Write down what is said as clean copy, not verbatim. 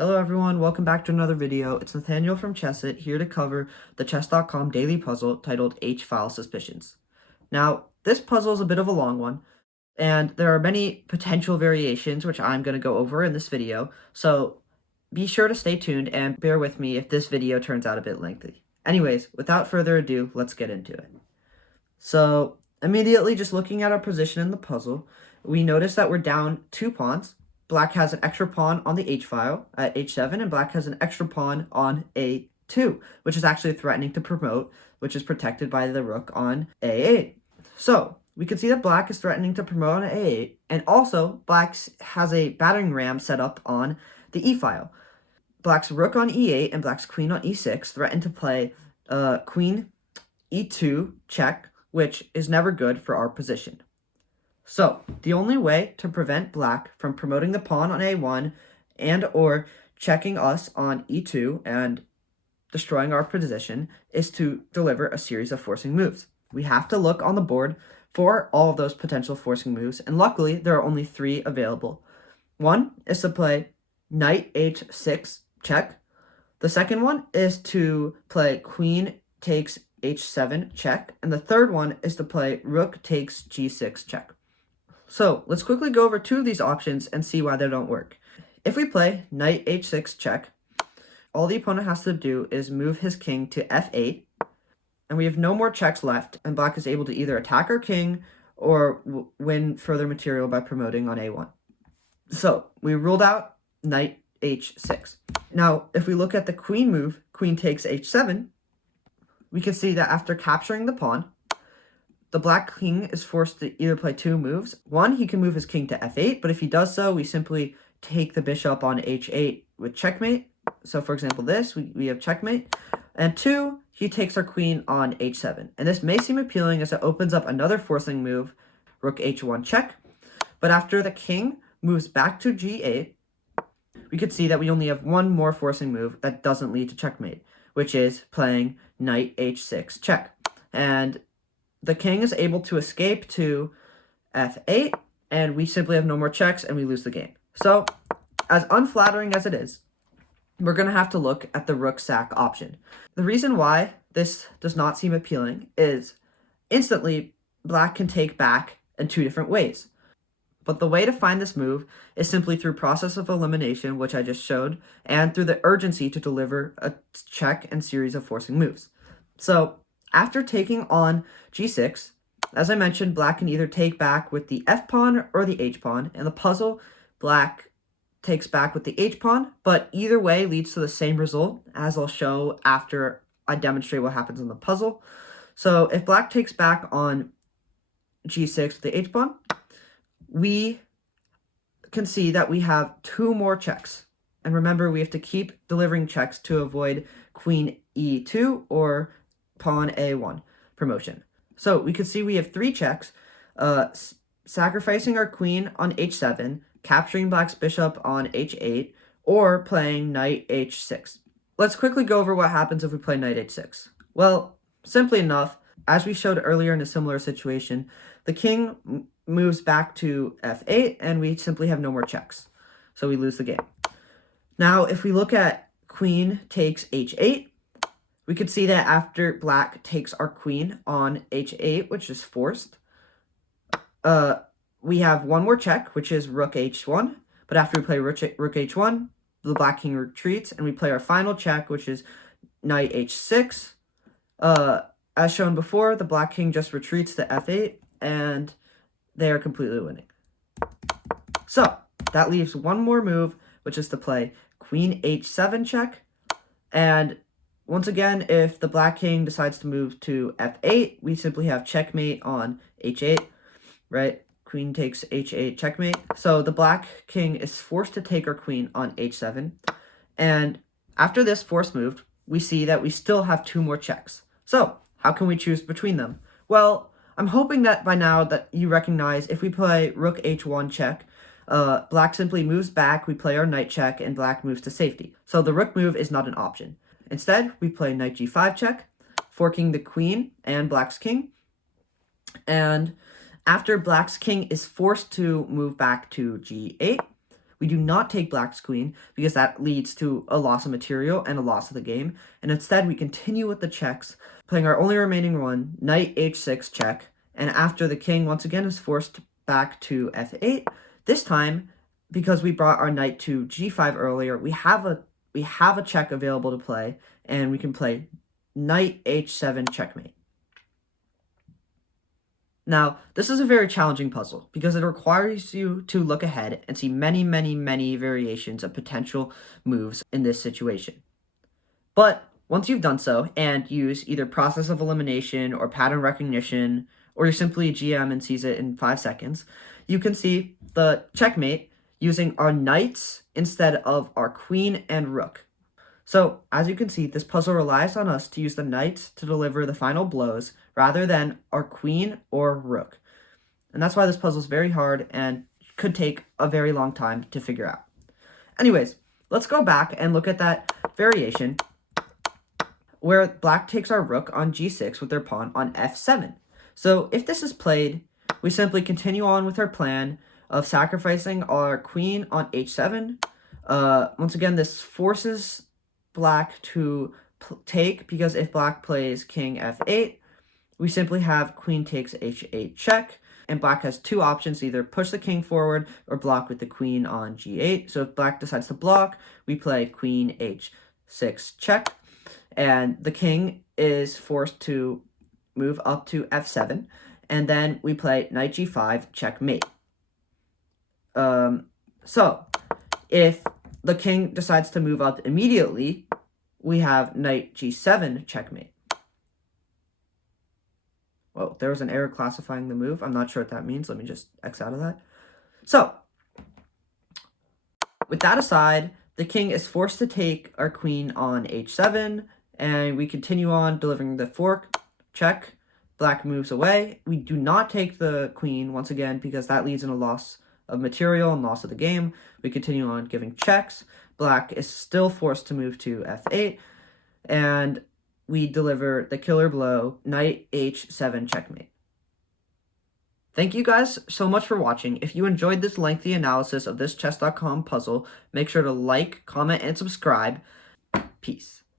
Hello everyone, welcome back to another video. It's Nathaniel from Chessit here to cover the Chess.com daily puzzle titled H-File Suspicions. Now, this puzzle is a bit of a long one, and there are many potential variations which I'm going to go over in this video, so be sure to stay tuned and bear with me if this video turns out a bit lengthy. Anyways, without further ado, let's get into it. So, immediately just looking at our position in the puzzle, we notice that we're down 2 pawns. Black has an extra pawn on the h-file at h7, and black has an extra pawn on a2, which is actually threatening to promote, which is protected by the rook on a8. So, we can see that black is threatening to promote on a8, and also black has a battering ram set up on the e-file. Black's rook on e8 and black's queen on e6 threaten to play queen e2 check, which is never good for our position. So, the only way to prevent black from promoting the pawn on a1 and or checking us on e2 and destroying our position is to deliver a series of forcing moves. We have to look on the board for all of those potential forcing moves, and luckily there are only 3 available. One is to play knight h6 check. The second one is to play queen takes h7 check, and the third one is to play rook takes g6 check. So let's quickly go over 2 of these options and see why they don't work. If we play knight h6 check, all the opponent has to do is move his king to f8, and we have no more checks left, and black is able to either attack our king or win further material by promoting on a1. So we ruled out knight h6. Now, if we look at the queen move, queen takes h7, we can see that after capturing the pawn, the black king is forced to either play 2 moves. One, he can move his king to f8, but if he does so, we simply take the bishop on h8 with checkmate. So for example, this, we have checkmate. And 2, he takes our queen on h7. And this may seem appealing as it opens up another forcing move, rook h1 check. But after the king moves back to g8, we could see that we only have one more forcing move that doesn't lead to checkmate, which is playing knight h6 check. And the king is able to escape to f8, and we simply have no more checks, and we lose the game. So, as unflattering as it is, we're going to have to look at the rook sack option. The reason why this does not seem appealing is instantly black can take back in 2 different ways. But the way to find this move is simply through process of elimination, which I just showed, and through the urgency to deliver a check and series of forcing moves. So, after taking on g6, as I mentioned, black can either take back with the f-pawn or the h-pawn. In the puzzle, black takes back with the h-pawn, but either way leads to the same result, as I'll show after I demonstrate what happens in the puzzle. So if black takes back on g6 with the h-pawn, we can see that we have 2 more checks. And remember, we have to keep delivering checks to avoid queen e2 or pawn a1 promotion. So we can see we have 3 checks, sacrificing our queen on h7, capturing black's bishop on h8, or playing knight h6. Let's quickly go over what happens if we play knight h6. Well, simply enough, as we showed earlier in a similar situation, the king moves back to f8, and we simply have no more checks. So we lose the game. Now, if we look at queen takes h8, we could see that after black takes our queen on h8, which is forced, we have one more check, which is rook h1. But after we play rook h1, the black king retreats, and we play our final check, which is knight h6. As shown before, the black king just retreats to f8, and they are completely winning. So that leaves one more move, which is to play queen h7 check. And once again, if the black king decides to move to f8, we simply have checkmate on h8, right? Queen takes h8 checkmate. So the black king is forced to take our queen on h7. And after this forced move, we see that we still have 2 more checks. So how can we choose between them? Well, I'm hoping that by now that you recognize if we play rook h1 check, black simply moves back, we play our knight check, and black moves to safety. So the rook move is not an option. Instead, we play knight g5 check, forking the queen and black's king. And after black's king is forced to move back to g8, We do not take black's queen because that leads to a loss of material and a loss of the game, and instead we continue with the checks, playing our only remaining one, knight h6 check, and after the king once again is forced back to f8, this time, because we brought our knight to g5 earlier, we have a check available to play, and we can play knight h7 checkmate. Now, this is a very challenging puzzle because it requires you to look ahead and see many, many, many variations of potential moves in this situation. But once you've done so and use either process of elimination or pattern recognition, or you're simply a GM and sees it in 5 seconds, you can see the checkmate using our knights instead of our queen and rook. So, as you can see, this puzzle relies on us to use the knights to deliver the final blows rather than our queen or rook. And that's why this puzzle is very hard and could take a very long time to figure out. Anyways, let's go back and look at that variation where black takes our rook on g6 with their pawn on f7. So if this is played, we simply continue on with our plan of sacrificing our queen on h7. Once again, this forces black to take, because if black plays king f8, we simply have queen takes h8 check, and black has two options, either push the king forward or block with the queen on g8. So if black decides to block, we play queen h6 check, and the king is forced to move up to f7, and then we play knight g5 checkmate. So if the king decides to move up immediately, we have knight g7 checkmate. Well, there was an error classifying the move. I'm not sure what that means. Let me just X out of that. So, with that aside, the king is forced to take our queen on h7, and we continue on delivering the fork, check. Black moves away. We do not take the queen, once again, because that leads in a loss of material and loss of the game. We continue on giving checks. Black is still forced to move to f8, and we deliver the killer blow, knight h7 checkmate. Thank you guys so much for watching. If you enjoyed this lengthy analysis of this chess.com puzzle, make sure to like, comment, and subscribe. Peace.